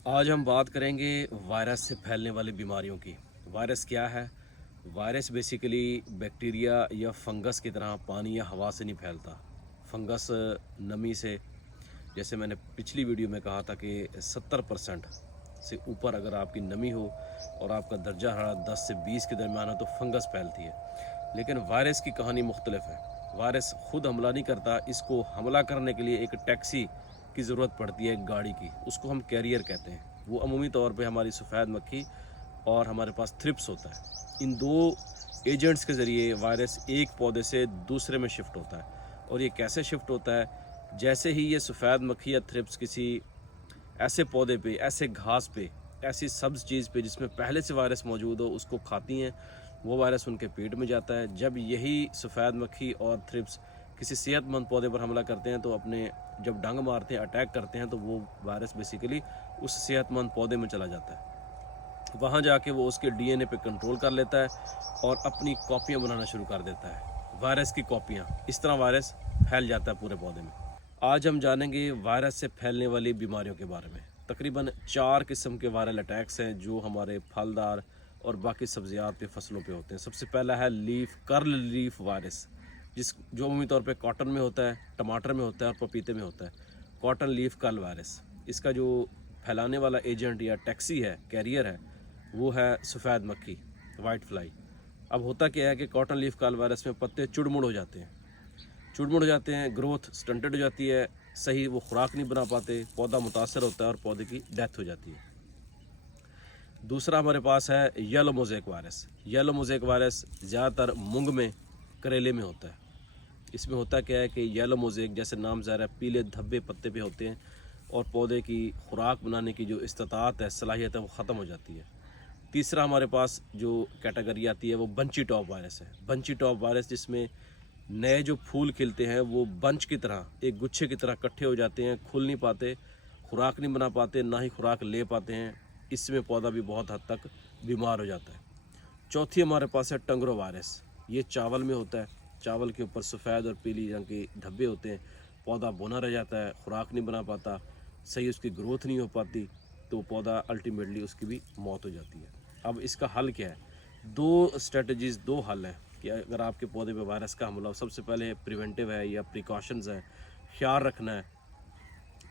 आज हम बात करेंगे वायरस से फैलने वाली बीमारियों की। वायरस क्या है? वायरस बेसिकली बैक्टीरिया या फंगस की तरह पानी या हवा से नहीं फैलता। फंगस नमी से, जैसे मैंने पिछली वीडियो में कहा था कि 70% से ऊपर अगर आपकी नमी हो और आपका दर्जा हरारत 10 से 20 के दरमियान हो तो फंगस फैलती है। लेकिन वायरस की कहानी मुख्तलिफ है। वायरस खुद हमला नहीं करता, इसको हमला करने के लिए एक टैक्सी की ज़रूरत पड़ती है, एक गाड़ी की। उसको हम कैरियर कहते हैं। वो अमूमी तौर पे हमारी सफ़ेद मक्खी और हमारे पास थ्रिप्स होता है। इन दो एजेंट्स के ज़रिए वायरस एक पौधे से दूसरे में शिफ्ट होता है। और ये कैसे शिफ्ट होता है? जैसे ही ये सफ़ेद मक्खी या थ्रिप्स किसी ऐसे पौधे पे, ऐसे घास पे, ऐसी सब्ज़ चीज़ पे जिसमें पहले से वायरस मौजूद हो, उसको खाती हैं, वो वायरस उनके पेट में जाता है। जब यही सफ़ेद मक्खी और थ्रिप्स किसी सेहतमंद पौधे पर हमला करते हैं तो अपने जब डंग मारते हैं, अटैक करते हैं, तो वो वायरस बेसिकली उस सेहतमंद पौधे में चला जाता है। वहाँ जाके वो उसके डीएनए पे कंट्रोल कर लेता है और अपनी कॉपियाँ बनाना शुरू कर देता है, वायरस की कॉपियाँ। इस तरह वायरस फैल जाता है पूरे पौधे में। आज हम जानेंगे वायरस से फैलने वाली बीमारियों के बारे में। तकरीबन 4 किस्म के वायरल अटैक्स हैं जो हमारे फलदार और बाकी सब्जियात पे, फसलों पे होते हैं। सबसे पहला है कर्ल लीफ वायरस, जो अमूमी तौर पे कॉटन में होता है, टमाटर में होता है और पपीते में होता है। कॉटन लीफ कर्ल वायरस, इसका जो फैलाने वाला एजेंट या टैक्सी है, कैरियर है, वो है सफ़ेद मक्खी, वाइट फ्लाई। अब होता क्या है कि कॉटन लीफ कर्ल वायरस में पत्ते चुड़मुड़ हो जाते हैं, ग्रोथ स्टंटेड हो जाती है, सही वो खुराक नहीं बना पाते, पौधा मुतासर होता है और पौधे की डेथ हो जाती है। दूसरा हमारे पास है yellow mosaic virus. Yellow mosaic virus ज़्यादातर मूंग में, करेले में होता है। इसमें होता क्या है कि येलो मोज़ेक, जैसे नाम ज़ाहिर है, पीले धब्बे पत्ते पे होते हैं और पौधे की खुराक बनाने की जो इस्तात है, सलाहियत है, वो ख़त्म हो जाती है। तीसरा हमारे पास जो कैटेगरी आती है वो बंची टॉप वायरस है। बंची टॉप वायरस, जिसमें नए जो फूल खिलते हैं वो बंच की तरह, एक गुच्छे की तरह इकट्ठे हो जाते हैं, खुल नहीं पाते, खुराक नहीं बना पाते, ना ही खुराक ले पाते हैं। इसमें पौधा भी बहुत हद तक बीमार हो जाता है। चौथी हमारे पास है टंगरो वायरस। ये चावल में होता है। चावल के ऊपर सफ़ेद और पीली रंग के धब्बे होते हैं, पौधा बौना रह जाता है, खुराक नहीं बना पाता, सही उसकी ग्रोथ नहीं हो पाती, तो पौधा अल्टीमेटली उसकी भी मौत हो जाती है। अब इसका हल क्या है? दो हल हैं कि अगर आपके पौधे पे वायरस का हमला हो। सबसे पहले प्रिवेंटिव है या प्रिकॉशंस है, ख्याल रखना है,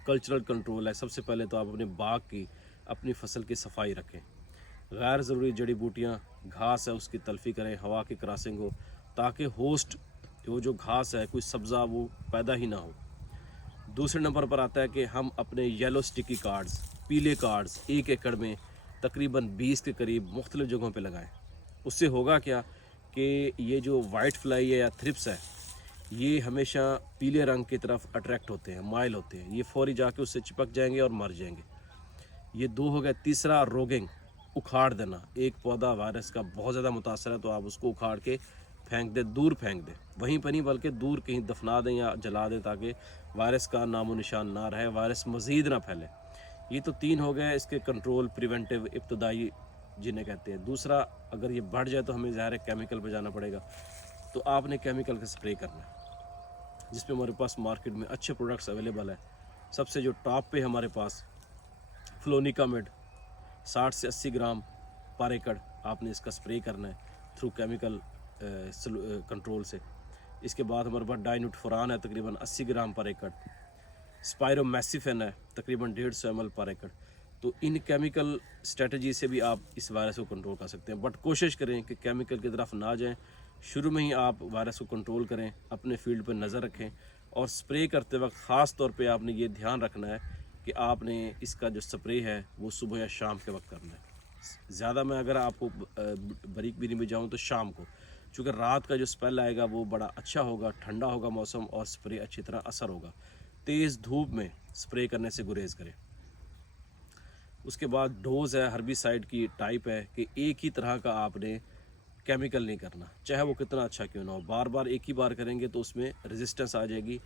कल्चरल कंट्रोल है। सबसे पहले तो आप अपने बाग की, अपनी फसल की सफाई रखें। गैर ज़रूरी जड़ी बूटियाँ, घास है, उसकी तल्फी करें, हवा की क्रॉसिंग हो, ताकि होस्ट वो जो घास है, कोई सब्ज़ा, वो पैदा ही ना हो। दूसरे नंबर पर आता है कि हम अपने येलो स्टिकी कार्ड्स, पीले कार्ड्स, 1 एकड़ में तकरीबन 20 के करीब मुख्तलिफ़ जगहों पे लगाएं। उससे होगा क्या कि ये जो वाइट फ्लाई है या थ्रिप्स है, ये हमेशा पीले रंग की तरफ अट्रैक्ट होते हैं, माइल होते हैं, ये फौरी जाके उससे चिपक जाएंगे और मर जाएंगे। ये दो हो गया। तीसरा रोगिंग, उखाड़ देना। एक पौधा वायरस का बहुत ज़्यादा मुतासर है तो आप उसको उखाड़ के फेंक दें, दूर फेंक दें, वहीं पर नहीं बल्कि दूर कहीं दफना दें या जला दें, ताकि वायरस का नामो निशान ना रहे, वायरस मज़ीद ना फैले। ये तो 3 हो गए इसके कंट्रोल, प्रिवेंटिव, इब्तदाई जिन्हें कहते हैं। दूसरा, अगर ये बढ़ जाए तो हमें ज़ाहिर है केमिकल पर जाना पड़ेगा। तो आपने केमिकल का स्प्रे करना है, जिसमें हमारे पास मार्केट में अच्छे प्रोडक्ट्स अवेलेबल है। सबसे जो टॉप पे हमारे पास फ्लोनिकामिड, 60 से 80 ग्राम पर एकड़ आपने इसका स्प्रे करना है थ्रू केमिकल कंट्रोल से। इसके बाद हमारे पास डाइन्यूटफुरान है, तकरीबन 80 ग्राम पर एकड़। स्पायरोमेसिफेन है, तकरीबन 150 ml पर एकड़। तो इन केमिकल स्ट्रेटजी से भी आप इस वायरस को कंट्रोल कर सकते हैं, बट कोशिश करें कि केमिकल की तरफ ना जाएं। शुरू में ही आप वायरस को कंट्रोल करें, अपने फील्ड पर नज़र रखें और स्प्रे करते वक्त ख़ास तौर पे आपने ये ध्यान रखना है कि आपने इसका जो स्प्रे है वो सुबह या शाम के वक्त करना है। ज़्यादा मैं अगर आपको बारीक भी नहीं में जाऊँ तो शाम को, चूँकि रात का जो स्पेल आएगा वो बड़ा अच्छा होगा, ठंडा होगा मौसम और स्प्रे अच्छी तरह असर होगा। तेज़ धूप में स्प्रे करने से गुरेज करें। उसके बाद डोज़ है, हर्बिसाइड की टाइप है कि एक ही तरह का आपने केमिकल नहीं करना, चाहे वो कितना अच्छा क्यों ना हो। बार बार एक ही बार करेंगे तो उसमें रेजिस्टेंस आ जाएगी,